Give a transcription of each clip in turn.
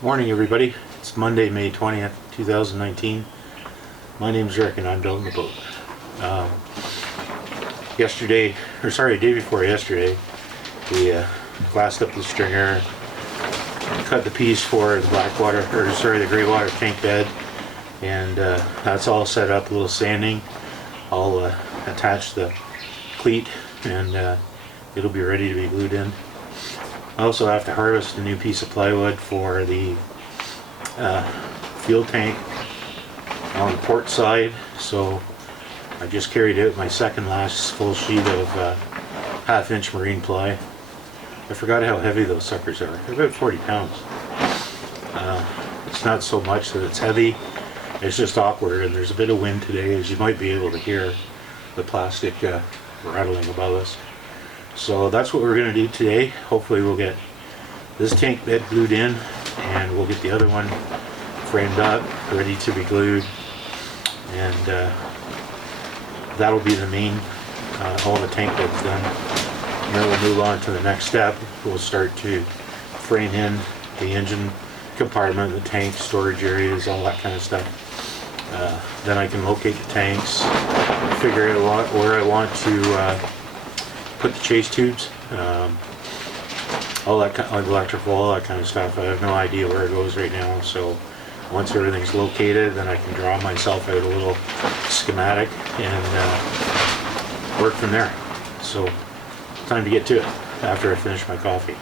Morning everybody, it's Monday, May 20th, 2019. My name's Rick and I'm building the boat. Day before yesterday, we glassed up the stringer, cut the piece for the gray water tank bed, and that's all set up, a little sanding. I'll attach the cleat and it'll be ready to be glued in. I also have to harvest a new piece of plywood for the fuel tank on the port side, so I just carried out my second last full sheet of half-inch marine ply. I forgot how heavy those suckers are. They're about 40 pounds. It's not so much that it's heavy, it's just awkward, and there's a bit of wind today, as you might be able to hear the plastic rattling above us. So that's what we're going to do today. Hopefully we'll get this tank bed glued in and we'll get the other one framed up, ready to be glued, and that'll be the main, all the tank beds done. And then we'll move on to the next step. We'll start to frame in the engine compartment, the tank, storage areas, all that kind of stuff. Then I can locate the tanks, figure out where I want to put the chase tubes, all that kind of electrical, all that kind of stuff. I have no idea where it goes right now, so once everything's located, then I can draw myself out a little schematic and work from there. So time to get to it after I finish my coffee.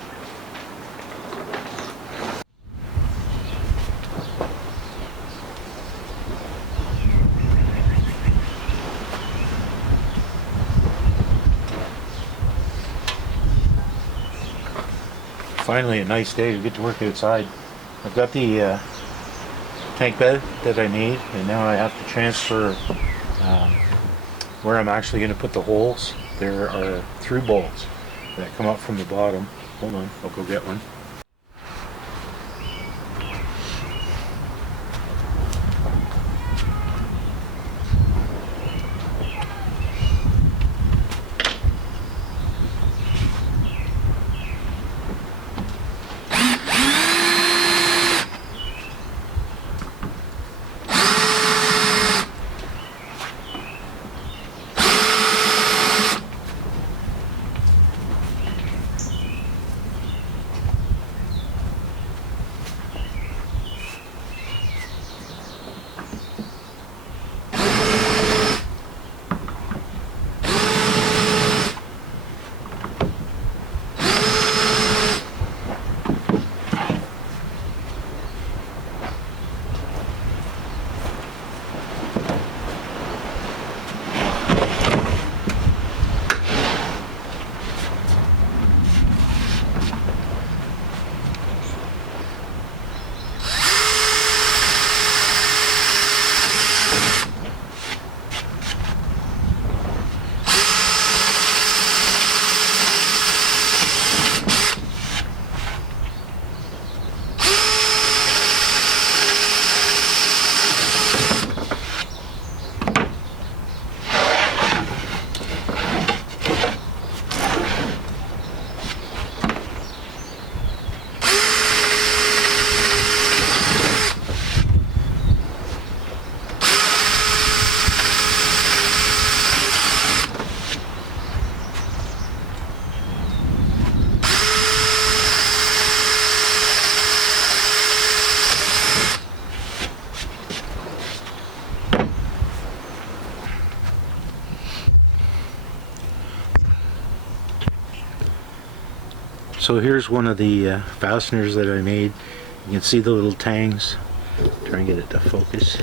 Finally a nice day to get to work outside. I've got the tank bed that I need, and now I have to transfer where I'm actually going to put the holes. There are through bolts that come up from the bottom. Hold on, I'll go get one. So here's one of the fasteners that I made. You can see the little tangs. Try and get it to focus.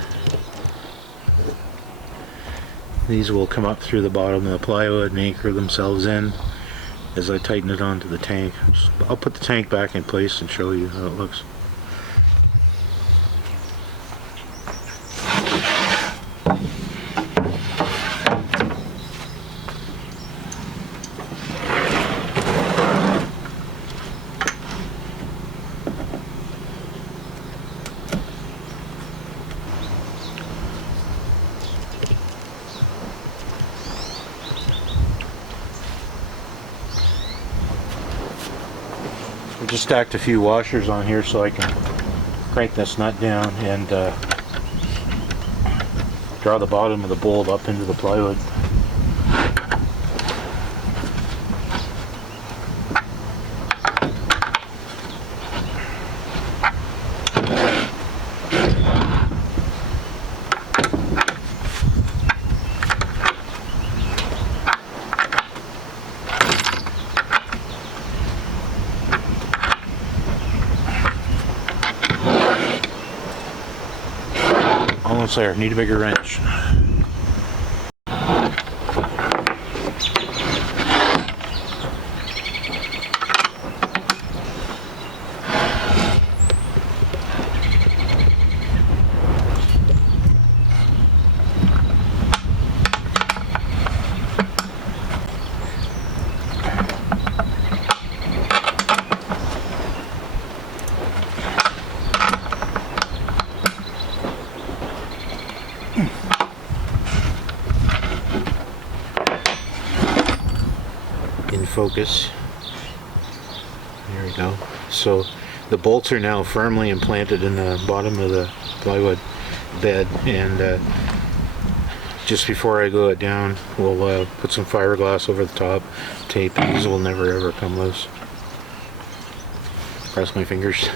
These will come up through the bottom of the plywood and anchor themselves in as I tighten it onto the tank. I'll put the tank back in place and show you how it looks. I just stacked a few washers on here so I can crank this nut down and draw the bottom of the bolt up into the plywood. Almost there. Need a bigger wrench. In focus. There we go. So the bolts are now firmly implanted in the bottom of the plywood bed, and just before I glue it down, we'll put some fiberglass over the top, tape. These will never ever come loose. Cross my fingers.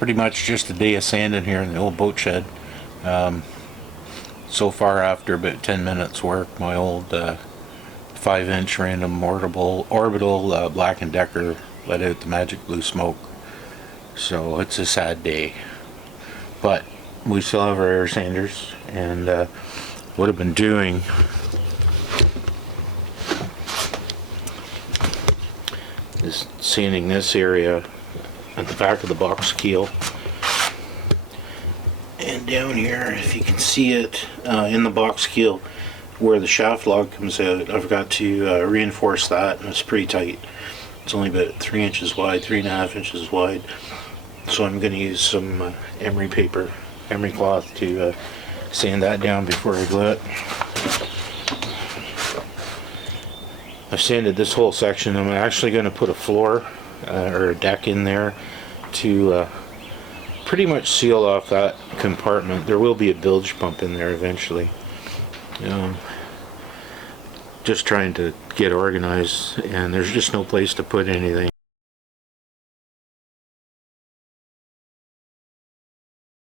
pretty much just a day of sanding here in the old boat shed. So far, after about 10 minutes work, my old 5-inch random orbital Black & Decker let out the magic blue smoke. So it's a sad day. But we still have our air sanders, and what I've been doing is sanding this area at the back of the box keel. And down here, if you can see it, in the box keel where the shaft log comes out, I've got to reinforce that, and it's pretty tight. It's only about 3 inches wide, 3.5 inches wide. So I'm going to use some emery paper, emery cloth to sand that down before I glue it. I've sanded this whole section. I'm actually going to put a floor or a deck in there to pretty much seal off that compartment. There will be a bilge pump in there eventually. Just trying to get organized, and there's just no place to put anything.